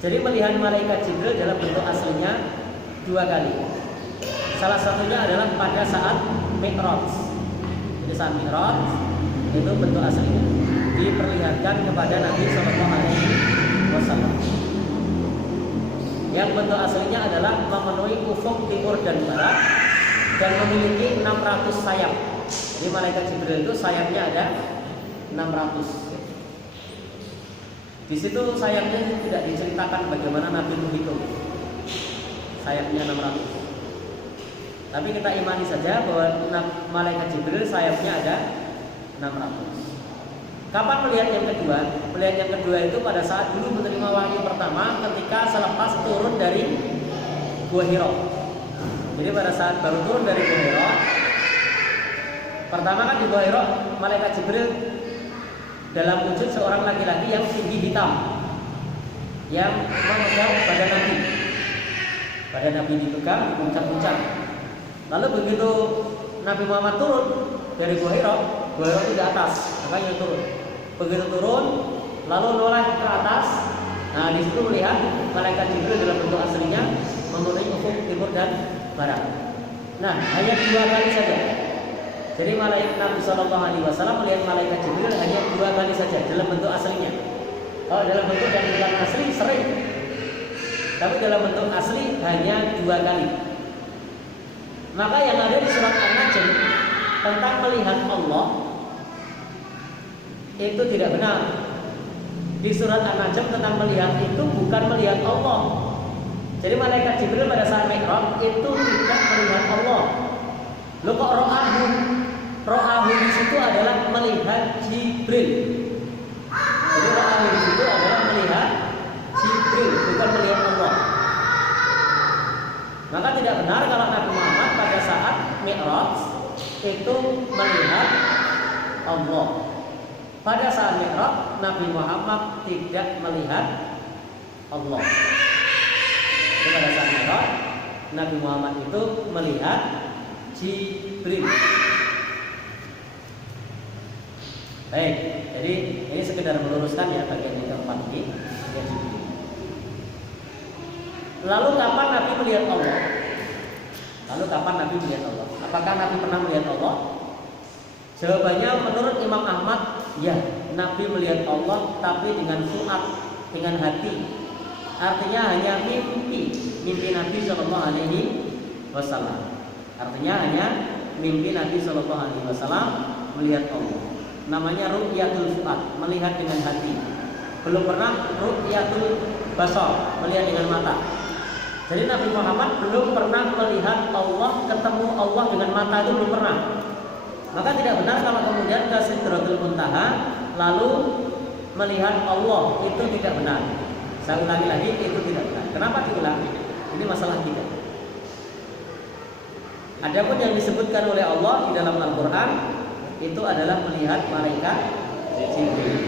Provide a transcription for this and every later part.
Jadi melihat malaikat Jibril dalam bentuk aslinya 2 kali. Salah satunya adalah pada saat Mi'raj. Jadi saat Mi'raj itu bentuk aslinya diperlihatkan kepada Nabi Sallallahu Alaihi Wasallam. Yang bentuk aslinya adalah memenuhi ufuk timur dan barat dan memiliki 600 sayap. Jadi malaikat Jibril itu sayapnya ada 600. Di situ sayapnya tidak diceritakan bagaimana Nabi menghitung sayapnya 600. Tapi kita imani saja bahwa malaikat Jibril sayapnya ada 600. Kapan melihat yang kedua? Melihat yang kedua itu pada saat dulu menerima wahyu pertama ketika selepas turun dari Gua Hira. Jadi pada saat baru turun dari Gua Hira, pertama kan di Gua Hira malaikat Jibril dalam wujud seorang laki-laki yang tinggi hitam yang memegang badan Nabi. Badan Nabi dipegang di puncak-puncak. Lalu begitu Nabi Muhammad turun dari Gua Hira itu di atas, makanya turun. Begitu turun, lalu noleh ke atas. Nah, di situ melihat malaikat Jibril dalam bentuk aslinya memenuhi ufuk timur dan barat. Nah, hanya 2 kali saja. Jadi malaikat Nabi Sallallahu Alaihi Wasallam melihat malaikat Jibril hanya 2 kali saja dalam bentuk aslinya. Kalau dalam bentuk yang bukan asli sering, tapi dalam bentuk asli hanya 2 kali. Maka yang ada di surat An-Najm tentang melihat Allah itu tidak benar. Di surat An-Najm tentang melihat itu bukan melihat Allah. Jadi malaikat Jibril pada saat Mi'raj itu tidak melihat Allah. Lo kok ro'ahu? Ro'ahu di situ adalah melihat Jibril. Jadi ro'ahu di situ adalah melihat Jibril, bukan melihat Allah. Maka tidak benar kalau Nabi Muhammad pada saat Mi'raj itu melihat Allah. Pada saat Mi'raj Nabi Muhammad tidak melihat Allah. Jadi pada saat Mi'raj Nabi Muhammad itu melihat Jibril. Baik, jadi ini sekedar meluruskan ya bagian yang keempat ini. Lalu kapan Nabi melihat Allah? Apakah Nabi pernah melihat Allah? Jawabannya menurut Imam Ahmad, ya, Nabi melihat Allah tapi dengan fuad, dengan hati. Artinya hanya mimpi Nabi Sallallahu Alaihi Wasallam. Artinya hanya mimpi Nabi Sallallahu Alaihi Wasallam melihat Allah. Namanya ru'yatul fuad, melihat dengan hati. Belum pernah ru'yatul basar, melihat dengan mata. Jadi Nabi Muhammad belum pernah melihat Allah, ketemu Allah dengan mata itu belum pernah. Maka tidak benar kalau kemudian ke Sidratul Muntaha lalu melihat Allah, itu tidak benar. Saya ulangi lagi, itu tidak benar. Kenapa diulangi? Ini masalah kita. Adapun yang disebutkan oleh Allah di dalam Al-Quran itu adalah melihat malaikat Jibril.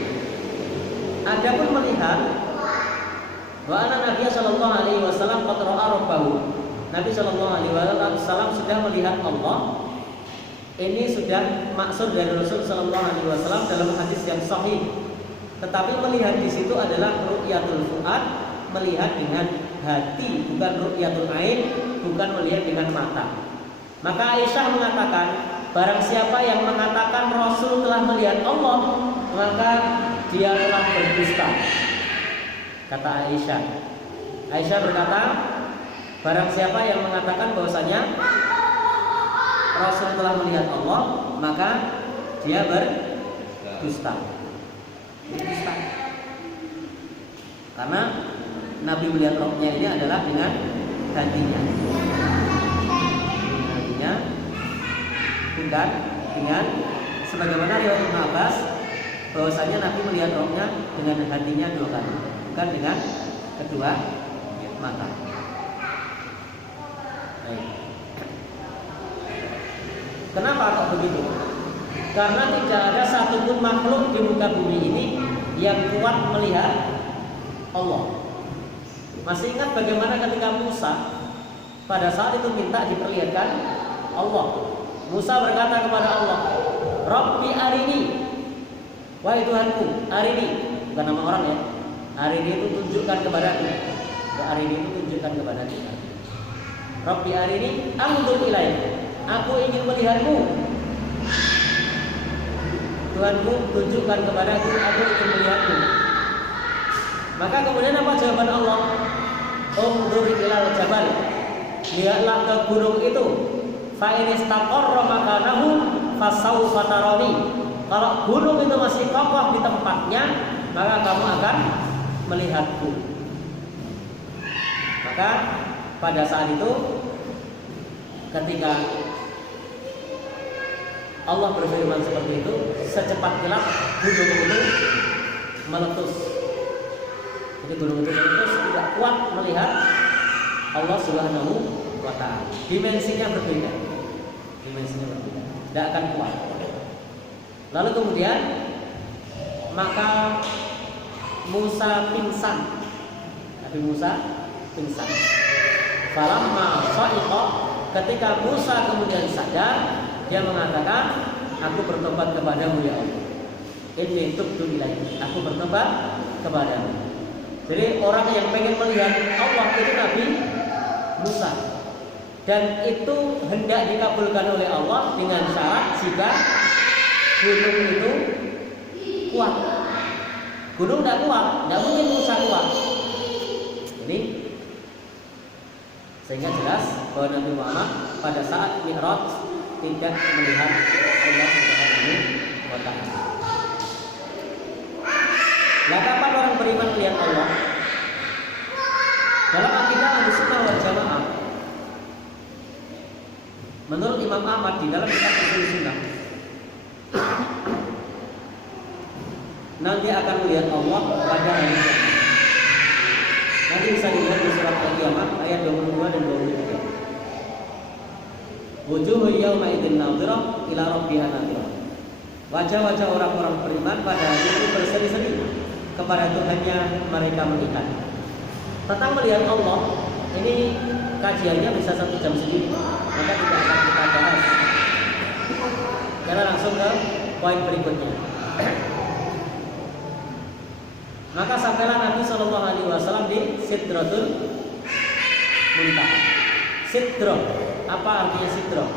Adapun melihat wa anna Nabi sallallahu alaihi wasallam qad ra'a rabbahu. Nabi sallallahu alaihi wasallam sudah melihat Allah. Ini sudah maksud dari Rasul sallallahu alaihi wasallam dalam hadis yang sahih. Tetapi melihat di situ adalah ru'yatul fuad, melihat dengan hati, bukan ru'yatul ain, bukan melihat dengan mata. Maka Aisyah mengatakan, barang siapa yang mengatakan Rasul telah melihat Allah, maka dia telah berdusta. Kata Aisyah. Aisyah berkata, barang siapa yang mengatakan bahwasanya Rasul telah melihat Allah, maka dia berdusta. Berdusta. Karena Nabi melihat rohnya ini adalah dengan hatinya. Hatinya bukan dengan sebagaimana riwayat Ibnu Abbas bahwasanya Nabi melihat rohnya dengan hatinya 2 kali, bukan dengan kedua mata. Baik. Kenapa kok begitu? Karena tidak ada satupun makhluk di muka bumi ini yang kuat melihat Allah. Masih ingat bagaimana ketika Musa pada saat itu minta diperlihatkan Allah? Musa berkata kepada Allah, Rabbi arini, wahai Tuhanku, arini, bukan nama orang ya, Arini itu tunjukkan kepadaku. Arini itu tunjukkan kepadaku. Rabbi arini anzur ilaik. Aku ingin melihatmu. Tuhanku tunjukkan kepadaku, aku ingin melihatmu. Maka kemudian apa jawaban Allah? Unzur ilal jabal. Lihatlah ke gunung itu. Fa in istaqarra makanahu fasawfa tarani. Kalau gunung itu masih kokoh di tempatnya, maka kamu akan melihatku. Maka pada saat itu ketika Allah berfirman seperti itu, secepat kilat gunung itu meletus. Jadi gunung itu meletus, tidak kuat melihat Allah Subhanahu wa ta'ala. Dimensinya berbeda. Tidak akan kuat. Lalu kemudian maka Musa pingsan. Nabi Musa pingsan. Falamma sa'iqa, ketika Musa kemudian sadar, dia mengatakan, aku bertobat kepadamu ya Allah. Inni tubtu ilaik. Aku bertobat kepadamu. Jadi orang yang pengen melihat Allah itu Nabi Musa. Dan itu hendak dikabulkan oleh Allah dengan syarat jika gunung itu kuat. Gunung tidak kuat, tidak mungkin Musa kuat. Ini sehingga jelas bahwa Nabi Muhammad pada saat Mi'raj tidak melihat Allah Subhanahu wa ta'ala. Nah, kapan orang beriman melihat Allah? Dalam akidah Ahlussunnah wal Jamaah, menurut Imam Ahmad di dalam kitab Ushul Sunnah, nanti akan melihat Allah pada hari kiamat. Nanti bisa dilihat di surat Al-Qiyamah ayat 22 dan 23. Wujuhu yawma idzin nadhirah ila rabbiha nadhirah. Wajah-wajah orang-orang beriman pada hari itu berseri-seri kepada Tuhannya mereka melihat. Tentang melihat Allah, ini kajiannya bisa 1 jam sendiri, maka tidak akan kita bahas. Kita langsung ke poin berikutnya. Maka sampailah Nabi Shallallahu Alaihi Wasallam di Sidratul Muntaha. Sidroh, apa artinya sidroh?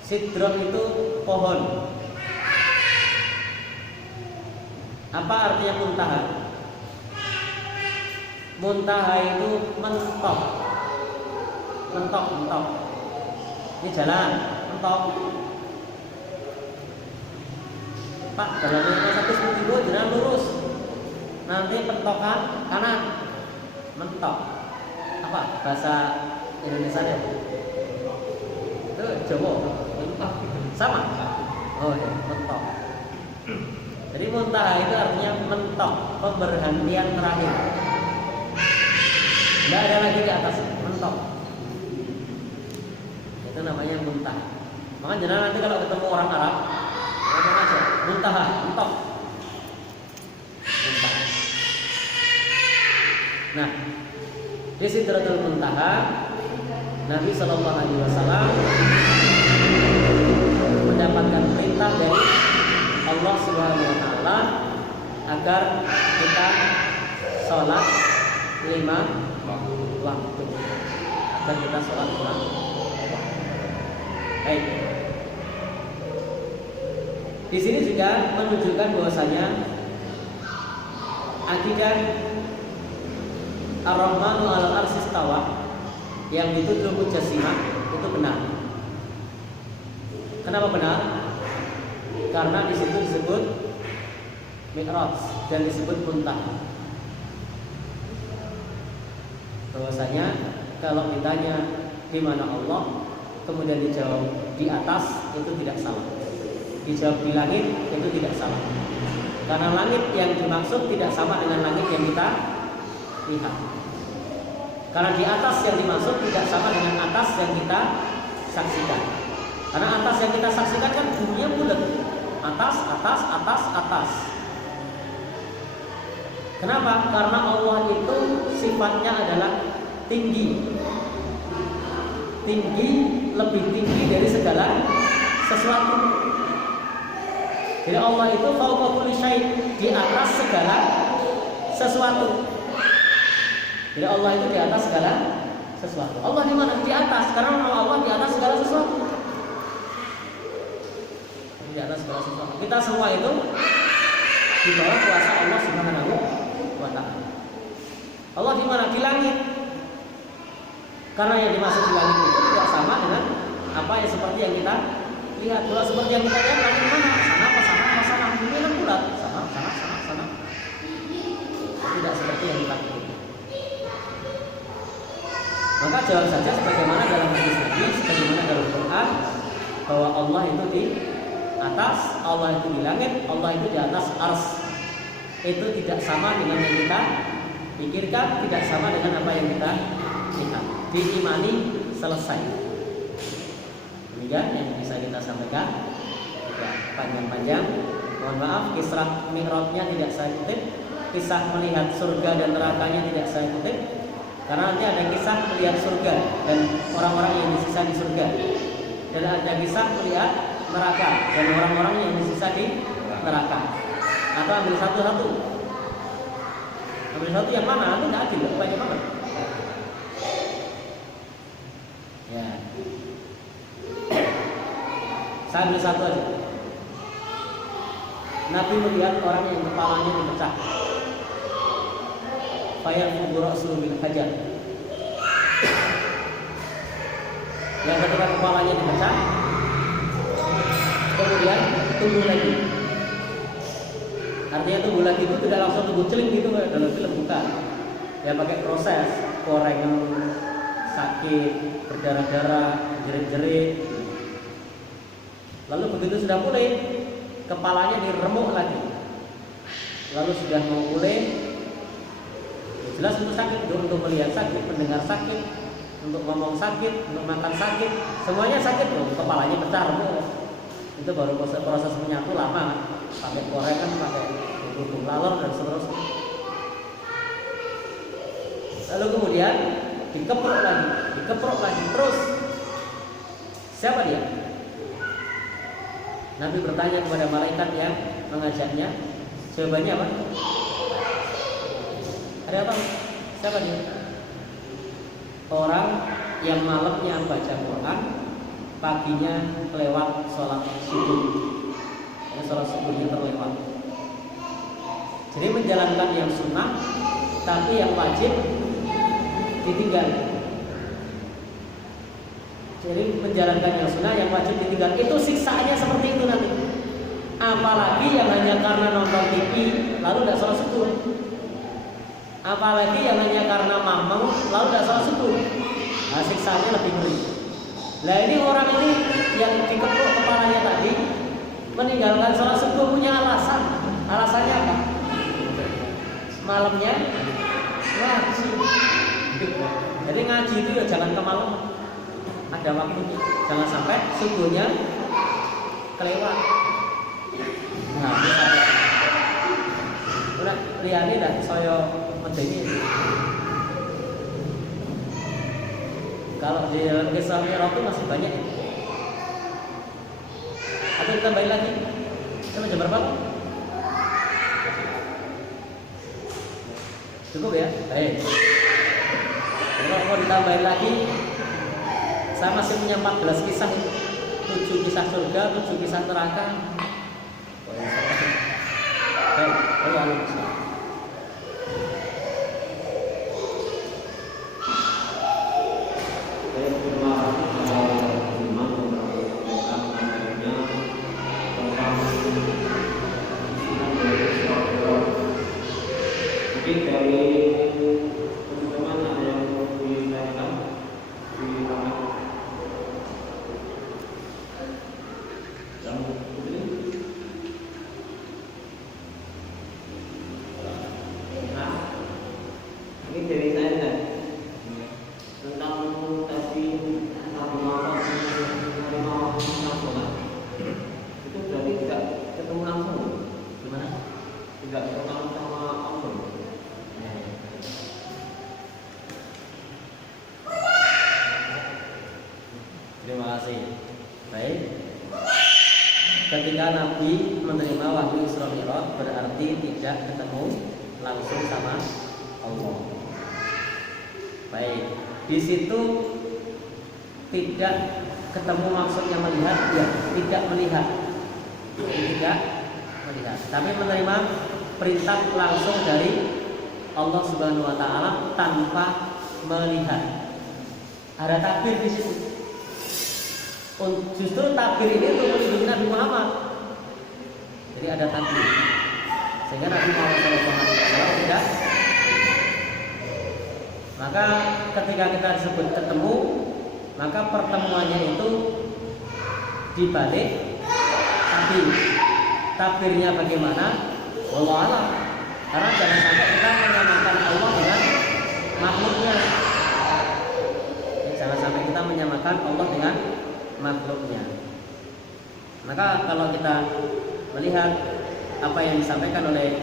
Sidroh itu pohon. Apa artinya muntaha? Muntaha itu mentok. Mentok. Ini jalan, mentok. Pak, dalam lingkungan 1 jalan lurus. Nanti pentokan kanan. Mentok. Apa bahasa Indonesia ya? Itu Jawa. Mentok. Sama? Oh, ya, mentok. Jadi muntaha itu artinya mentok, pemberhentian terakhir. Tidak ada lagi di atas, mentok. Itu namanya muntah. Maka jangan nanti kalau ketemu orang Arab, ngomong aja, muntaha, mentok. Muntah. Nah, di Sidratul Muntaha, Nabi Shallallahu Alaihi Wasallam mendapatkan perintah dari Allah Subhanahu Wa Taala agar kita sholat 5 waktu. Agar kita sholat 5 waktu. Baik. Di sini juga menunjukkan bahwasanya akidah Ar-Rahmanu 'alal 'arsy istawa yang dituduh Mujassimah itu benar. Kenapa benar? Karena di situ disebut Mi'raj dan disebut Muntaha. Bahwasanya kalau ditanya di mana Allah, kemudian dijawab di atas, itu tidak salah. Dijawab di langit, itu tidak salah. Karena langit yang dimaksud tidak sama dengan langit yang kita lihat. Karena di atas yang dimaksud tidak sama dengan atas yang kita saksikan. Karena atas yang kita saksikan kan dunia bulat. Atas. Kenapa? Karena Allah itu sifatnya adalah tinggi. Lebih tinggi dari segala sesuatu. Jadi Allah itu fauqa kulli syai', di atas segala sesuatu. Jadi Allah itu di atas segala sesuatu. Allah di mana? Di atas. Karena Allah di atas segala sesuatu. Di atas segala sesuatu. Kita semua itu di bawah kuasa Allah Subhanahu wa Ta'ala. Allah di mana? Di langit. Karena yang dimaksud di langit itu tidak sama dengan apa yang seperti yang kita lihat. Kalau seperti yang kita lihat, langit mana? Sana. Bumi kan bulat. Sana. Tidak seperti yang kita lihat. Maka jawab saja sebagaimana dalam hadis Nabi, sebagaimana dalam Quran, bahwa Allah itu di atas, Allah itu di langit, Allah itu di atas ars. Itu tidak sama dengan yang kita pikirkan, tidak sama dengan apa yang kita lihat. Diimani, selesai. Demikian yang bisa kita sampaikan. Tidak panjang-panjang. Mohon maaf, kisah mi'rajnya tidak saya kutip, kisah melihat surga dan nerakanya tidak saya kutip, karena nanti ada kisah melihat surga dan orang-orang yang disisa di surga, dan ada kisah melihat neraka dan orang-orang yang disisa di neraka. Atau ambil satu-satu. Ambil satu yang mana? Itu tidak adil, banyak banget. Ya. Saya ambil satu aja. Nabi melihat orang yang kepalanya dipecah. Fayaqulu ra'suhu bil hajar. Yang ketika kepalanya dipecah, kemudian tumbuh lagi. Artinya tumbuh lagi itu tidak langsung tumbuh celing gitu kayak dalam film, bukan. Ya pakai proses, gorengan, sakit, berdarah-darah, jerit-jerit. Lalu begitu sudah pulih, kepalanya diremuk lagi. Lalu sudah mau pulih, jelas itu sakit, untuk melihat sakit, mendengar sakit, untuk ngomong sakit, untuk makan sakit, semuanya sakit loh. Kepalanya pecah, itu baru proses menyatu lama. Pakai gorengan, pakai bubuk lalor dan seterusnya. Lalu kemudian dikeprok lagi, terus. Siapa dia? Nabi bertanya kepada malaikat yang mengajaknya. Jawabannya apa? Ada apa? Siapa dia? Orang yang malamnya baca Quran, paginya lewat sholat subuh. Sholat subuhnya terlewat. Jadi menjalankan yang sunnah, tapi yang wajib ditinggal. Jadi menjalankan yang sunnah, yang wajib ditinggal. Itu siksaannya seperti itu nanti. Apalagi yang hanya karena nonton TV lalu tidak sholat subuh. Apalagi yang hanya karena mamang lalu tidak sholat subuh. Nah, siksaannya lebih ngeri. Nah ini orang ini yang dikeprok kepalanya tadi meninggalkan sholat subuh punya alasan. Alasannya apa? Malamnya ngaji. Jadi ngaji itu ya jangan ke malam, ada waktunya. Jangan sampai subuhnya kelewat. Nah, misalnya udah liyane dak saya medeni. Kalau di dalam kisah Mi'raj itu masih banyak itu. Atau kita balik lagi. Sampai jam berapa? Cukup ya? Baik. Kalau mau ditambahin lagi, saya masih punya 14 kisah itu. 7 kisah surga, 7 kisah neraka. Baik, lalu ketika Nabi menerima wahyu Isra Mi'raj berarti tidak ketemu langsung sama Allah. Baik, di situ tidak ketemu maksudnya melihat, ya tidak melihat, tidak melihat, tapi menerima perintah langsung dari Allah Subhanahu Wa Taala tanpa melihat. Ada takbir di situ. Justru takbir ini untuk melindungi Nabi Muhammad. Jadi ada takbir, sehingga Nabi Muhammad SAW tidak. Maka ketika kita disebut ketemu, maka pertemuannya itu dibalik takbir. Takbirnya bagaimana? Wallahu a'lam. Karena jangan sampai kita menyamakan Allah dengan makhluknya. Jangan sampai kita menyamakan Allah dengan makhluknya. Maka kalau kita melihat apa yang disampaikan oleh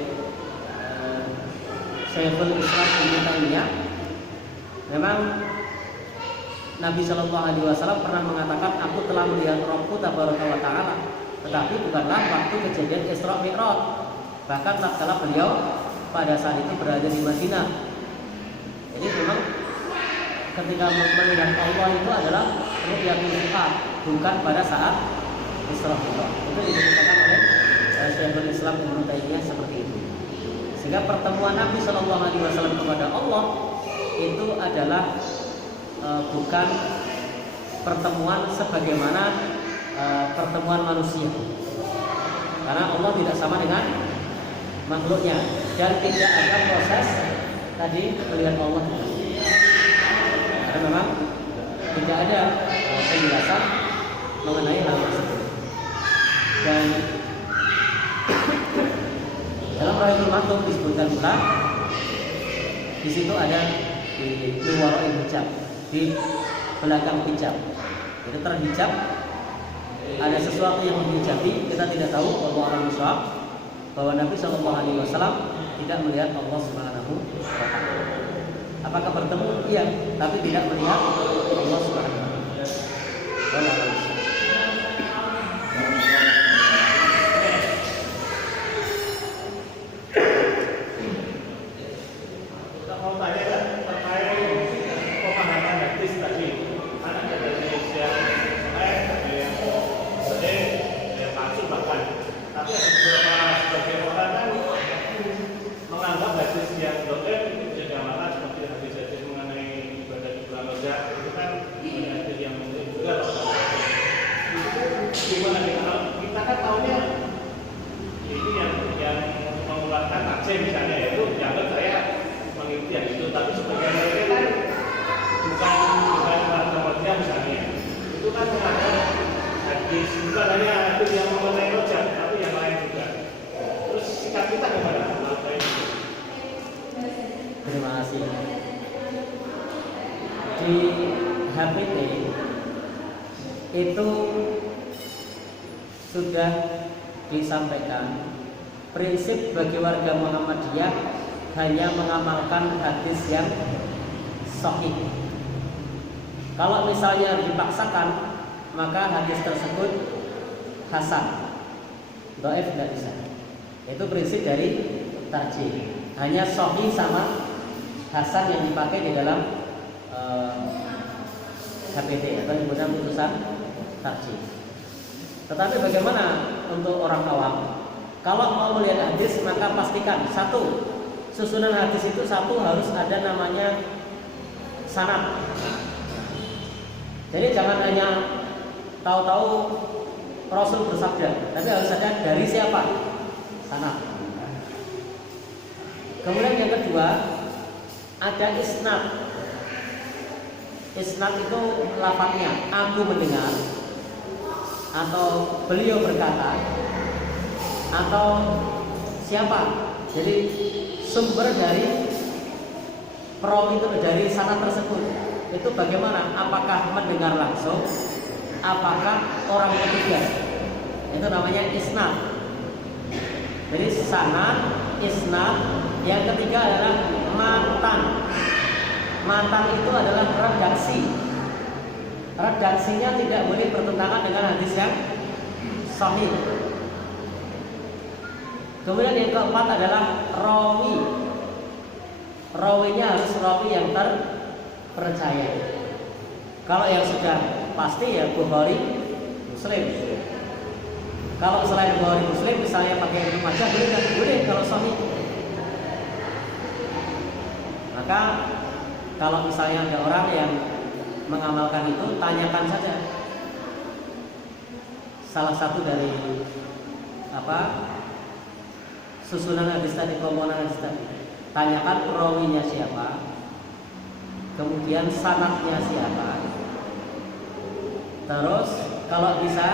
Syekhul Islam Ibnu Taimiyah, memang Nabi Shallallahu Alaihi Wasallam pernah mengatakan, aku telah melihat Rabbku Tabaraka wa Taala, tetapi bukanlah waktu kejadian Isra Mi'raj, bahkan tatkala beliau pada saat itu berada di Madinah. Jadi memang ketika melihat Allah itu adalah ru'yatul fu'ad, bukan pada saat Isra Mi'raj. Itu dikatakan oleh Syekhul Islam Ibnu Taimiyah seperti itu. Sehingga pertemuan Nabi Shallallahu Alaihi Wasallam kepada Allah itu adalah bukan pertemuan sebagaimana pertemuan manusia, karena Allah tidak sama dengan makhluknya dan tidak ada proses tadi melihat Allah. Karena memang tidak ada penjelasan mengenai hal tersebut. Dan dalam Raihul Maktum disebutkan pula di situ ada di luar hijab, di belakang hijab, itu terhijab, ada sesuatu yang menghijabi, kita tidak tahu bahwa Nabi Shallallahu Alaihi Wasallam tidak melihat Allah Subhanahu Wa Taala. Apakah bertemu? Iya, tapi tidak melihat Allah Subhanahu Wa Taala. Kita kan tahunya ini yang mengeluarkan aksen misalnya, itu dianggap saya mengikuti yang itu, tapi sebagian mereka kan bukan warga misalnya, itu kan menganggap hadis bukan hanya hadis yang mengenai rojak, tapi yang lain juga. Terus sikap kita gimana? Terima kasih. Di HPT itu sudah disampaikan prinsip bagi warga Muhammadiyah hanya mengamalkan hadis yang sahih. Kalau misalnya dipaksakan, maka hadis tersebut hasan, dhaif tidak bisa. Itu prinsip dari tarjih. Hanya sahih sama hasan yang dipakai di dalam HPT atau disebutkan putusan tarjih. Tetapi bagaimana untuk orang awam? Kalau mau melihat hadis, maka pastikan satu, susunan hadis itu satu harus ada namanya sanad. Jadi jangan hanya tahu-tahu Rasul bersabda, tapi harus ada dari siapa? Sanad. Kemudian yang kedua, ada isnad. Isnad itu lafadznya aku mendengar, atau beliau berkata, atau siapa. Jadi sumber dari perawi itu, dari sanad tersebut itu bagaimana? Apakah mendengar langsung, apakah orang ketiga? Itu namanya isnad. Jadi sanad, isnad. Yang ketiga adalah matan. Matan itu adalah redaksi. Redaksinya tidak boleh bertentangan dengan hadis yang sahih. Kemudian yang keempat adalah rawi. rawinya harus rawi yang terpercaya. Kalau yang sudah pasti ya Bukhari, Muslim. Kalau selain Bukhari, Muslim misalnya pakai Ibnu Majah boleh nggak? Boleh kalau sahih. Maka kalau misalnya ada orang yang mengamalkan itu, tanyakan saja salah satu dari susunan hadis tadi, komponen hadis tadi. Tanyakan perawinya siapa, kemudian sanadnya siapa. Terus kalau bisa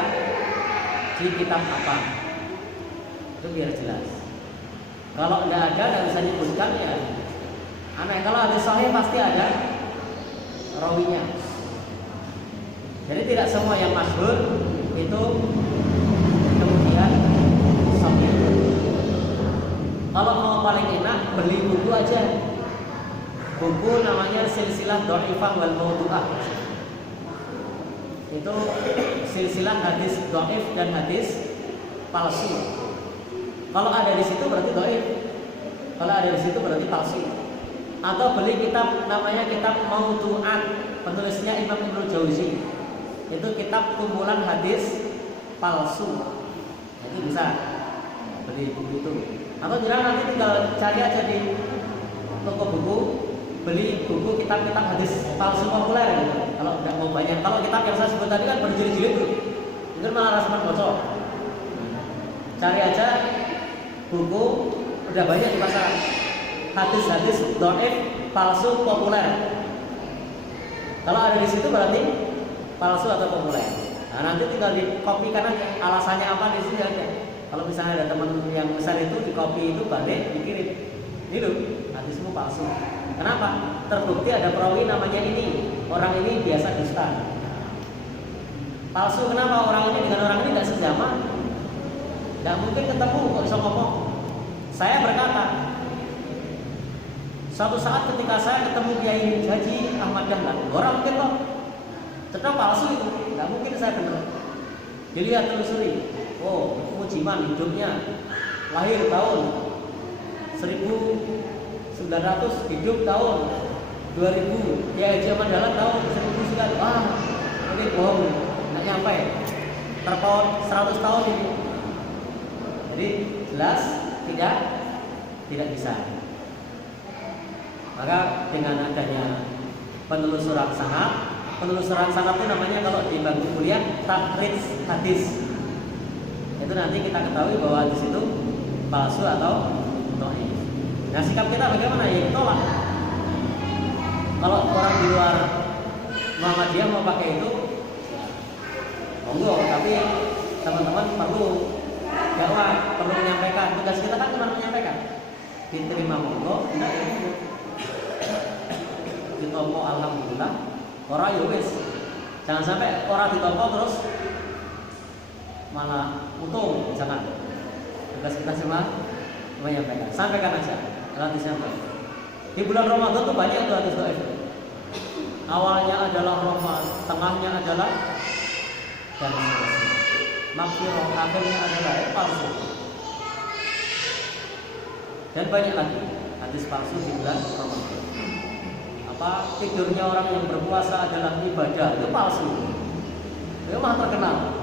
di kitab apa, itu biar jelas. Kalau nggak ada, nggak bisa nyebutkan ya aneh. Kalau hadis sahih pasti ada rawinya. Jadi tidak semua yang masyhur itu kemudian sahih. Kalau mau paling enak beli buku aja. Buku namanya Silsilah Dhaifah wal Mawdu'ah. Itu silsilah hadis dhaif dan hadis palsu. Kalau ada di situ berarti dhaif. Kalau ada di situ berarti palsu. Atau beli kitab namanya kitab Mawdu'at, penulisnya Imam Ibnu Jauzi. Itu kitab kumpulan hadis palsu. Itu bisa beli buku itu. Atau jangan nanti tinggal cari aja di toko buku, beli buku kitab-kitab hadis palsu populer gitu. Kalau tidak mau banyak, kalau kitab yang saya sebut tadi kan berjilid-jilid tuh, itu malah rasa bocor. Cari aja buku, udah banyak di pasaran. Hadis-hadis dhaif palsu populer. Kalau ada di situ berarti palsu atau populer. Nah, nanti tinggal dikopikan aja alasannya apa di sini aja. Kalau misalnya ada teman yang besar itu di copy itu balik dikirim. Ini loh, hadismu palsu. Kenapa? Terbukti ada perawi namanya ini. Orang ini biasa dusta. Palsu kenapa? Orang ini dengan orang ini tidak sejaman. Tidak mungkin ketemu kok bisa ngomong. Saya berkata, suatu saat ketika saya ketemu Kiai Haji Ahmad Dahlan, orang mungkin kok tetap palsu itu, nggak mungkin saya benar. Dilihat telusuri, oh Mujiman hidupnya lahir tahun 1900, hidup tahun 2000, Kiai Haji Ahmad Dahlan tahun 1000 sekali. Ini bohong, nggak nyampe, terpaut 100 tahun ini. Jadi jelas tidak bisa. Maka dengan adanya penelusuran sanad itu namanya kalau di bangku kuliah takhrij hadis. Itu nanti kita ketahui bahwa hadis itu palsu atau dhaif. Nah, sikap kita bagaimana? Ya tolak. Kalau orang di luar Muhammadiyah mau pakai itu, monggo. Tapi teman-teman perlu dakwah, perlu menyampaikan. Tugas kita kan cuma menyampaikan. Diterima monggo, tidak ya monggo. Ditompo alhamdulillah, ora ya wis. Jangan sampai ora ditompo terus malah untung, jangan. Tugas kita cuma menyampaikan. Sampaikan aja, nanti sampai. Di bulan Ramadan tuh banyak tuh hadis dhaif. Awalnya adalah rahmat, tengahnya adalah dan seterusnya. Maghfirah, akhirnya adalah palsu. Dan banyak lagi hadis palsu di bulan Ramadan. Tidurnya orang yang berpuasa adalah ibadah, itu palsu. Itu mah terkenal.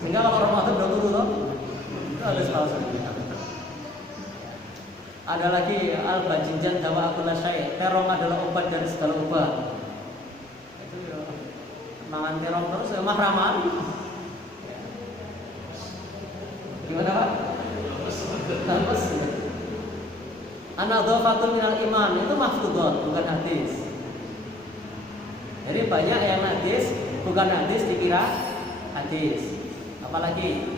Sehingga kalau Ramadan udah turun, itu hadis palsu. Ada lagi al-bajinjan dawa akulah syai', terong adalah obat dari segala obat. Itu ya, mangan terong terus ya mah ramaan. Gimana Pak? Lemes. An-nadhafatun minal iman, itu maftudat, bukan hadis. Jadi banyak yang hadis, bukan hadis dikira hadis. Apalagi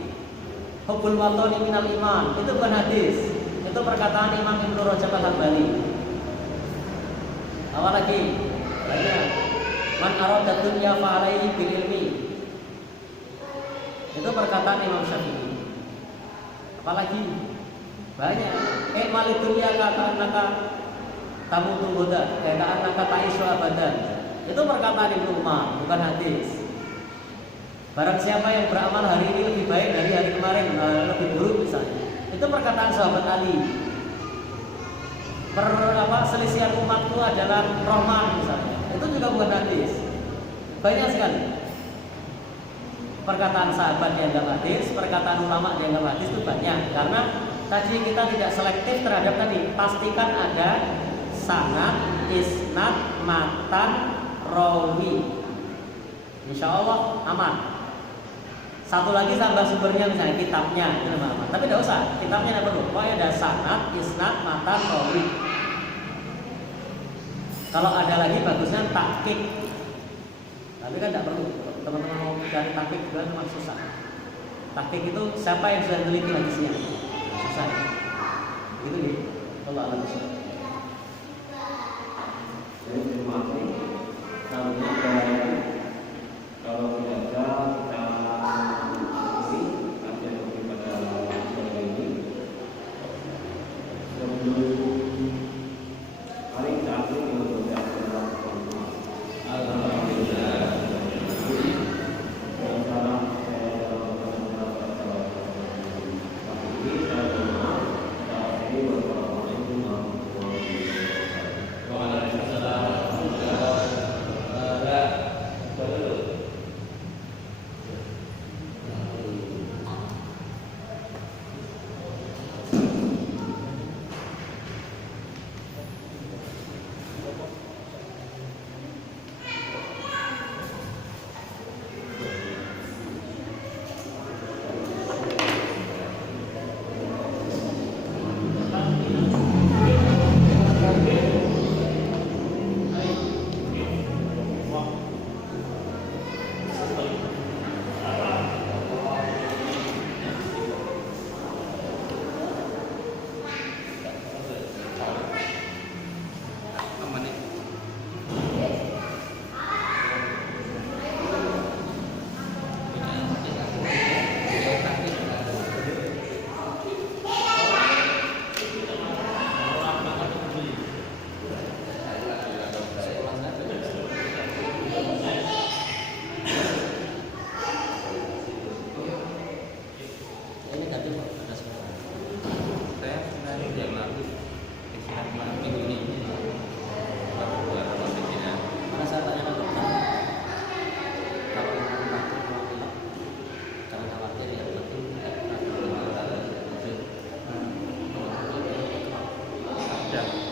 hubbul watani minal iman, itu bukan hadis. Itu perkataan Imam Ibnu Rajab Al-Hambali. Apalagi banyak man arada dunya fa alaihi bil ilmi. Itu perkataan Imam Syafi'i. Apalagi banyak malid dunya kata annaka tamutu goda, kata annaka ta'isu abadan. Itu perkataan Ibnu Umar, bukan hadis. Barang siapa yang beramal hari ini lebih baik dari hari kemarin, lebih buruk misalnya. Itu perkataan sahabat Ali. perselisihan umatku adalah rahmat misalnya, itu juga bukan hadis. Banyak sekali perkataan sahabat dianggap hadis, perkataan ulama dianggap hadis itu banyak. Karena tadi kita tidak selektif terhadap tadi, pastikan ada sanad, isnad, matan, rawi. Insya Allah aman. Satu lagi tambah sumbernya misalnya kitabnya, itu aman. Tapi tidak usah, kitabnya tidak perlu. Pokoknya ada sanad, isnad, matan, rawi. Kalau ada lagi bagusnya tahqiq. Tapi kan tidak perlu. Teman-teman mau cari tahqiq juga memang susah. Tahqiq itu siapa yang sudah teliti hadisnya? Susah. Gitu ya. Allah alam bisawab. Jadi terima kasih. Kalau tidak ada kita akhiri kajian pada sore ini. Sebelum hari kita akhiri dengan berdoa alhamdulillah. Ya.